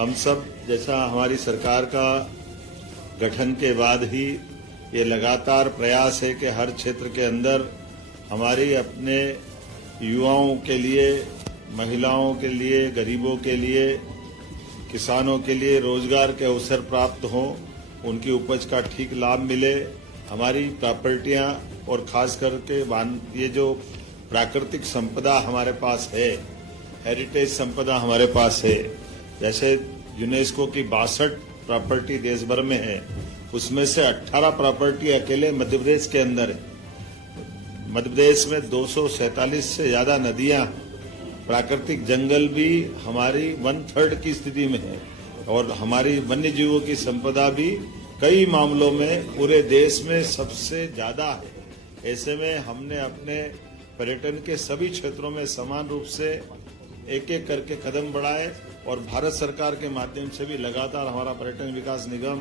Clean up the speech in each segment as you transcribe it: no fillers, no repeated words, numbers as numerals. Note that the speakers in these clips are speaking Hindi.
हम सब जैसा हमारी सरकार का गठन के बाद ही ये लगातार प्रयास है कि हर क्षेत्र के अंदर हमारी अपने युवाओं के लिए, महिलाओं के लिए, गरीबों के लिए, किसानों के लिए रोजगार के अवसर प्राप्त हों, उनकी उपज का ठीक लाभ मिले। हमारी प्रॉपर्टियां और खास करके ये जो प्राकृतिक संपदा हमारे पास है, हेरिटेज संपदा हमारे पास है, जैसे यूनेस्को की 62 प्रॉपर्टी देश भर में है, उसमें से 18 प्रॉपर्टी अकेले मध्य प्रदेश के अंदर है। मध्य प्रदेश में 247 से ज्यादा नदियां, प्राकृतिक जंगल भी हमारी 1/3 की स्थिति में है और हमारी वन्य जीवों की संपदा भी कई मामलों में पूरे देश में सबसे ज्यादा है। ऐसे में हमने अपने पर्यटन के सभी क्षेत्रों में समान रूप से एक एक करके कदम बढ़ाए और भारत सरकार के माध्यम से भी लगातार हमारा पर्यटन विकास निगम,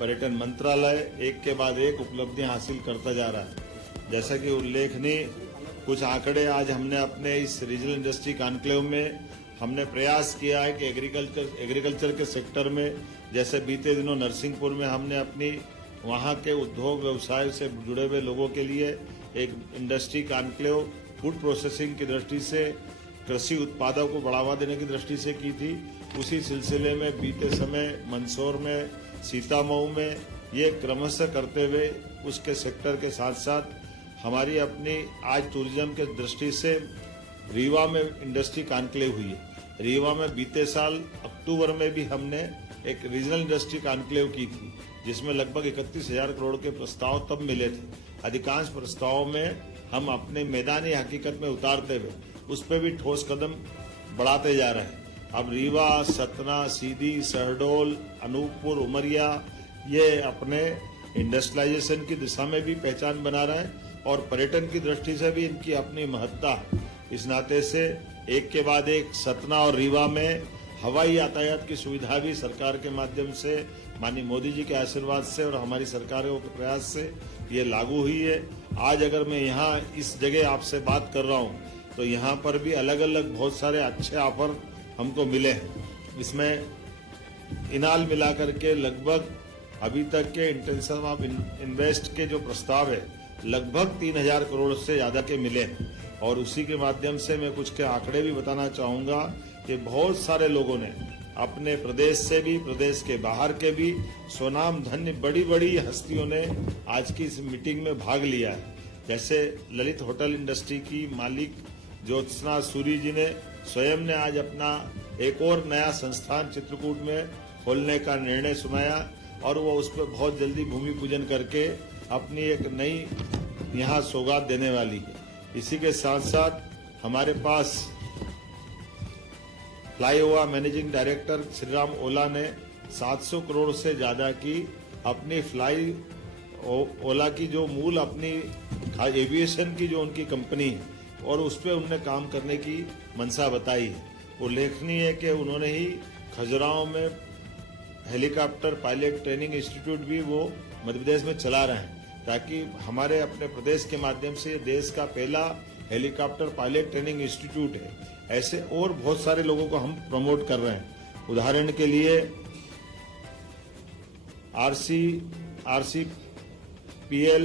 पर्यटन मंत्रालय एक के बाद एक उपलब्धियां हासिल करता जा रहा है। जैसा कि उल्लेखनीय कुछ आंकड़े आज हमने अपने इस रीजनल इंडस्ट्री कॉन्क्लेव में हमने प्रयास किया है कि एग्रीकल्चर के सेक्टर में, जैसे बीते दिनों नरसिंहपुर में हमने अपनी वहां के उद्योग व्यवसाय से जुड़े हुए लोगों के लिए एक इंडस्ट्री कॉन्क्लेव फूड प्रोसेसिंग की दृष्टि से, कृषि उत्पादों को बढ़ावा देने की दृष्टि से की थी। उसी सिलसिले में बीते समय मंदसौर में, सीतामऊ में ये क्रमशः करते हुए उसके सेक्टर के साथ साथ हमारी अपनी आज टूरिज्म के दृष्टि से रीवा में इंडस्ट्री कॉन्क्लेव हुई है। रीवा में बीते साल अक्टूबर में भी हमने एक रीजनल इंडस्ट्री कॉन्क्लेव की थी, जिसमें लगभग 31,000 करोड़ के प्रस्ताव तब मिले थे। अधिकांश प्रस्तावों में हम अपने मैदानी हकीकत में उतारते हुए उस पर भी ठोस कदम बढ़ाते जा रहे हैं। अब रीवा, सतना, सीधी, शहडोल, अनूपपुर, उमरिया ये अपने इंडस्ट्रियलाइजेशन की दिशा में भी पहचान बना रहे हैं और पर्यटन की दृष्टि से भी इनकी अपनी महत्ता है। इस नाते से एक के बाद एक सतना और रीवा में हवाई यातायात की सुविधा भी सरकार के माध्यम से, माननीय मोदी जी के आशीर्वाद से और हमारी सरकारों के प्रयास से ये लागू हुई है। आज अगर मैं यहाँ इस जगह आपसे बात कर रहा हूँ तो यहाँ पर भी अलग अलग बहुत सारे अच्छे ऑफर हमको मिले हैं। इसमें इनाल मिलाकर के लगभग अभी तक के इंटेंशन ऑफ इन्वेस्ट के जो प्रस्ताव है लगभग 3,000 करोड़ से ज्यादा के मिले हैं। और उसी के माध्यम से मैं कुछ के आंकड़े भी बताना चाहूंगा कि बहुत सारे लोगों ने अपने प्रदेश से भी, प्रदेश के बाहर के भी स्वनाम धन्य बड़ी बड़ी हस्तियों ने आज की इस मीटिंग में भाग लिया है। जैसे ललित होटल इंडस्ट्री की मालिक ज्योत्सना सूरी जी ने स्वयं ने आज अपना एक और नया संस्थान चित्रकूट में खोलने का निर्णय सुनाया और वो उस पर बहुत जल्दी भूमि पूजन करके अपनी एक नई यहाँ सौगात देने वाली है। इसी के साथ साथ हमारे पास फ्लाईओवर मैनेजिंग डायरेक्टर श्रीराम ओला ने 700 करोड़ से ज्यादा की अपनी फ्लाई ओला की जो मूल अपनी एविएशन की जो उनकी कंपनी है और उस पर उन्होंने काम करने की मंशा बताई है। उल्लेखनीय है कि उन्होंने ही खजुराहो में हेलीकॉप्टर पायलट ट्रेनिंग इंस्टीट्यूट भी वो मध्य प्रदेश में चला रहे हैं, ताकि हमारे अपने प्रदेश के माध्यम से देश का पहला हेलीकॉप्टर पायलट ट्रेनिंग इंस्टीट्यूट है। ऐसे और बहुत सारे लोगों को हम प्रमोट कर रहे हैं। उदाहरण के लिए RCPL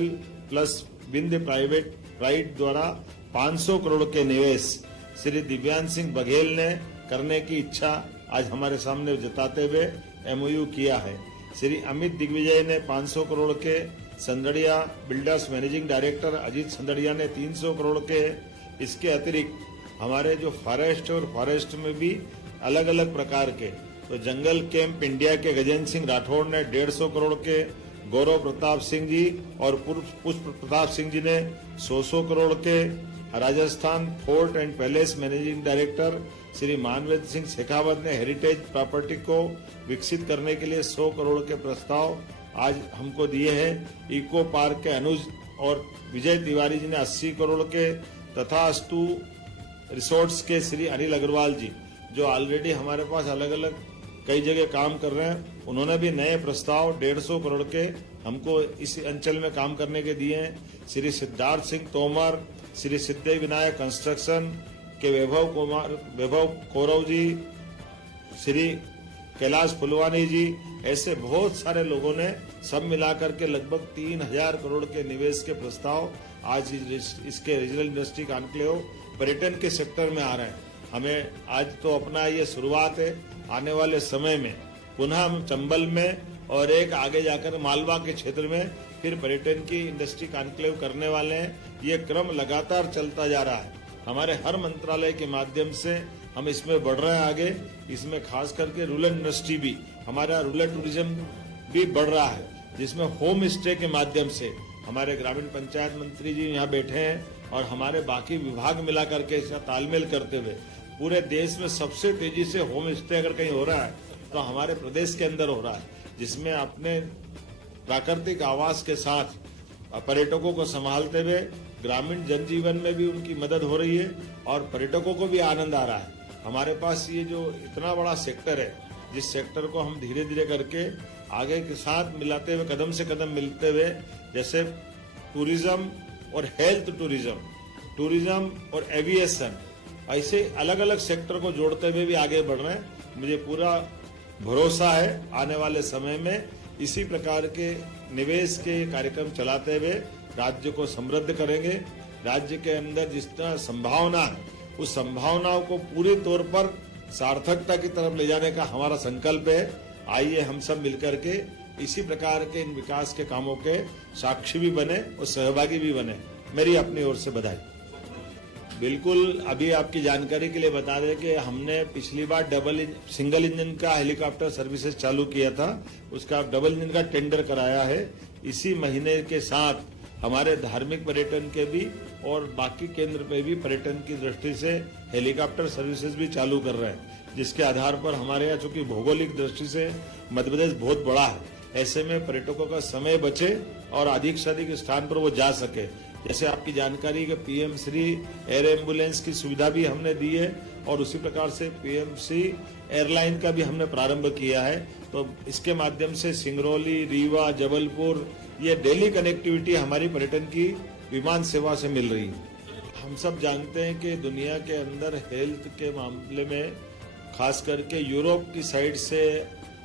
प्लस विंध्य प्राइवेट द्वारा 500 करोड़ के निवेश श्री दिव्यांश सिंह बघेल ने करने की इच्छा आज हमारे सामने जताते हुए MOU किया है। श्री अमित दिग्विजय ने 500 करोड़ के, संदड़िया बिल्डर्स मैनेजिंग डायरेक्टर अजीत संदड़िया ने 300 करोड़ के। इसके अतिरिक्त हमारे जो फॉरेस्ट और फॉरेस्ट में भी अलग अलग प्रकार के, तो जंगल कैंप इंडिया के गजेंद्र सिंह राठौड़ ने 150 करोड़ के, गौरव प्रताप सिंह जी और पुष्प प्रताप सिंह जी ने 100 करोड़ के, Rajasthan fort and palace managing director Shri Manvendra Singh Shekhawat ने हेरिटेज प्रॉपर्टी को विकसित करने के लिए 100 करोड़ के प्रस्ताव आज हमको दिए हैं। इको पार्क के अनुज और विजय तिवारी जी ने 80 करोड़ के, तथा अस्तु रिसोर्ट्स के श्री अनिल अग्रवाल जी जो ऑलरेडी हमारे पास अलग अलग कई जगह काम कर रहे हैं, उन्होंने भी नए प्रस्ताव 150 करोड़ के हमको इस अंचल में काम करने के दिए हैं। श्री सिद्धार्थ सिंह तोमर, श्री सिद्धि विनायक कंस्ट्रक्शन के वैभव कौरव जी, श्री कैलाश फुलवानी जी, ऐसे बहुत सारे लोगों ने सब मिलाकर के लगभग 3,000 करोड़ के निवेश के प्रस्ताव आज इसके रीजनल इंडस्ट्री कॉन्क्लेव पर्यटन के सेक्टर में आ रहे हैं। हमें आज तो अपना ये शुरुआत है, आने वाले समय में पुनः हम चंबल में और एक आगे जाकर मालवा के क्षेत्र में फिर पर्यटन की इंडस्ट्री कॉन्क्लेव करने वाले हैं। ये क्रम लगातार चलता जा रहा है। हमारे हर मंत्रालय के माध्यम से हम इसमें बढ़ रहे हैं आगे। इसमें खास करके रूरल इंडस्ट्री भी, हमारा रूरल टूरिज्म भी बढ़ रहा है, जिसमें होम स्टे के माध्यम से हमारे ग्रामीण पंचायत मंत्री जी यहाँ बैठे हैं और हमारे बाकी विभाग मिला करके इसका तालमेल करते हुए पूरे देश में सबसे तेजी से होम स्टे अगर कहीं हो रहा है तो हमारे प्रदेश के अंदर हो रहा है, जिसमें अपने प्राकृतिक आवास के साथ पर्यटकों को संभालते हुए ग्रामीण जनजीवन में भी उनकी मदद हो रही है और पर्यटकों को भी आनंद आ रहा है। हमारे पास ये जो इतना बड़ा सेक्टर है, जिस सेक्टर को हम धीरे धीरे करके आगे के साथ मिलाते हुए कदम से कदम मिलते हुए, जैसे टूरिज्म और हेल्थ टूरिज्म और एविएशन, ऐसे अलग अलग सेक्टर को जोड़ते हुए भी आगे बढ़ रहे हैं। मुझे पूरा भरोसा है आने वाले समय में इसी प्रकार के निवेश के कार्यक्रम चलाते हुए राज्य को समृद्ध करेंगे। राज्य के अंदर जिस तरह संभावना है, उस संभावनाओं को पूरी तौर पर सार्थकता की तरफ ले जाने का हमारा संकल्प है। आइए हम सब मिलकर के इसी प्रकार के इन विकास के कामों के साक्षी भी बने और सहभागी भी बने। मेरी अपनी ओर से बधाई। बिल्कुल, अभी आपकी जानकारी के लिए बता दें कि हमने पिछली बार सिंगल इंजन का हेलीकॉप्टर सर्विसेज चालू किया था, उसका डबल इंजन का टेंडर कराया है। इसी महीने के साथ हमारे धार्मिक पर्यटन के भी और बाकी केंद्र पे भी पर्यटन की दृष्टि से हेलीकॉप्टर सर्विसेज भी चालू कर रहे हैं, जिसके आधार पर हमारे यहाँ चूंकि भौगोलिक दृष्टि से मध्य प्रदेश बहुत बड़ा है, ऐसे में पर्यटकों का समय बचे और अधिक से अधिक स्थान पर वो जा सके। जैसे आपकी जानकारी के पीएम श्री एयर एम्बुलेंस की सुविधा भी हमने दी है और उसी प्रकार से पीएम श्री एयरलाइन का भी हमने प्रारंभ किया है। तो इसके माध्यम से सिंगरौली, रीवा, जबलपुर, ये डेली कनेक्टिविटी हमारी पर्यटन की विमान सेवा से मिल रही है। हम सब जानते हैं कि दुनिया के अंदर हेल्थ के मामले में खास करके यूरोप की साइड से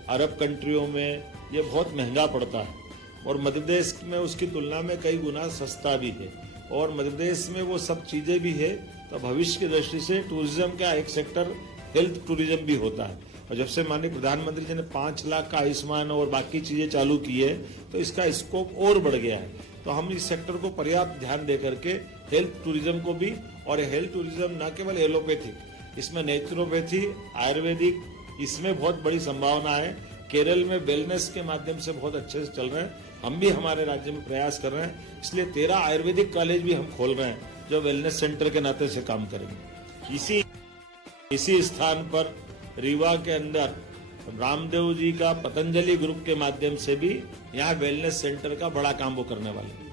अरब कंट्रियों में ये बहुत महंगा पड़ता है और मध्य प्रदेश में उसकी तुलना में कई गुना सस्ता भी है और मध्य प्रदेश में वो सब चीजें भी है। तो भविष्य की दृष्टि से टूरिज्म का एक सेक्टर हेल्थ टूरिज्म भी होता है और जब से माननीय प्रधानमंत्री जी ने 5 लाख का आयुष्मान और बाकी चीजें चालू की है तो इसका स्कोप और बढ़ गया है। तो हम इस सेक्टर को पर्याप्त ध्यान दे करके हेल्थ टूरिज्म को भी, और हेल्थ टूरिज्म न केवल एलोपैथिक, इसमें नेचुरोपैथी, आयुर्वेदिक, इसमें बहुत बड़ी संभावना है। केरल में वेलनेस के माध्यम से बहुत अच्छे से चल रहे हैं। हम भी हमारे राज्य में प्रयास कर रहे हैं, इसलिए 13 आयुर्वेदिक कॉलेज भी हम खोल रहे हैं जो वेलनेस सेंटर के नाते से काम करेंगे। इसी स्थान पर रीवा के अंदर रामदेव जी का पतंजलि ग्रुप के माध्यम से भी यहाँ वेलनेस सेंटर का बड़ा काम वो करने वाले हैं।